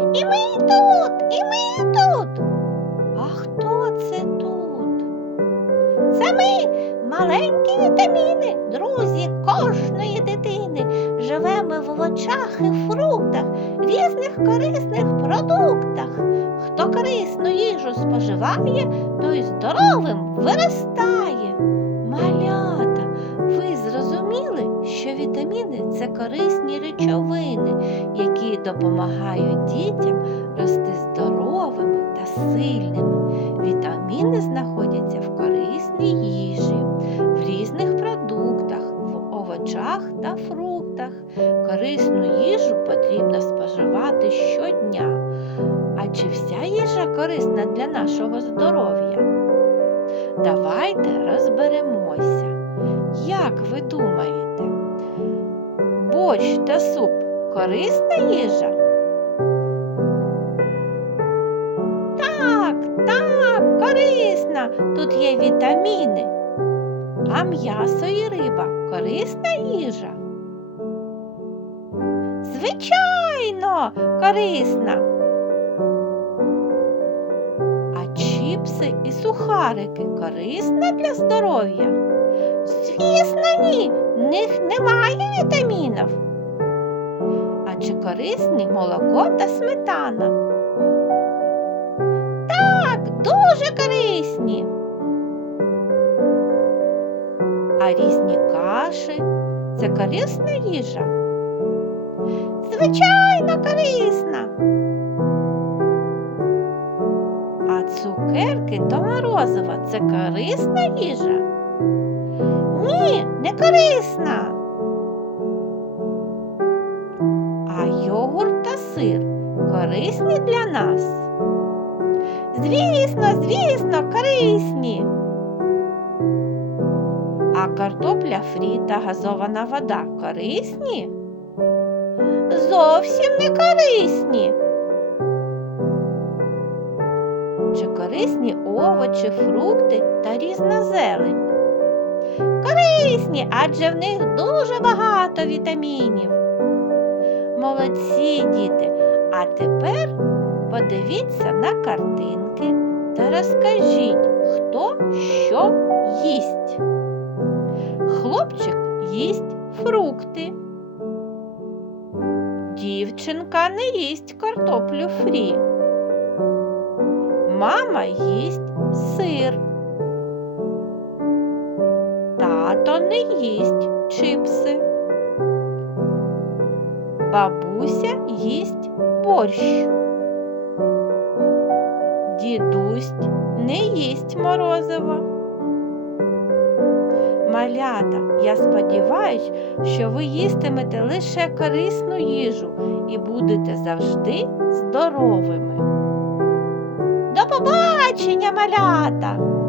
І ми тут, і ми тут. А хто це тут? Це ми, маленькі вітаміни, друзі кожної дитини. Живемо в овочах і фруктах, різних корисних продуктах. Хто корисну їжу споживає, той здоровим виростає. Малята, ви зрозуміли, що вітаміни це корисні речовини, допомагають дітям рости здоровими та сильними. Вітаміни знаходяться в корисній їжі, в різних продуктах, в овочах та фруктах. Корисну їжу потрібно споживати щодня. А чи вся їжа корисна для нашого здоров'я? Давайте розберемося. Як ви думаєте, борщ та суп корисна їжа? Так, так, корисна. Тут є вітаміни. А м'ясо і риба корисна їжа? Звичайно, корисна. А чіпси і сухарики корисна для здоров'я? Звісно, ні. В них немає вітамінів. Корисні молоко та сметана? Так, дуже корисні. А різні каші це корисна їжа? Звичайно, корисна. А цукерки та морозиво це корисна їжа? Ні, не корисна. Корисні для нас? Звісно, звісно, корисні. А картопля фрі та газована вода корисні? Зовсім не корисні. Чи корисні овочі, фрукти та різна зелень? Корисні, адже в них дуже багато вітамінів. Молодці діти. А тепер подивіться на картинки та розкажіть, хто що їсть. Хлопчик їсть фрукти. Дівчинка не їсть картоплю фрі. Мама їсть сир. Тато не їсть чипси. Бабуся їсть борщ. Дідусь не їсть морозиво. Малята, я сподіваюсь, що ви їстимете лише корисну їжу і будете завжди здоровими. До побачення, малята!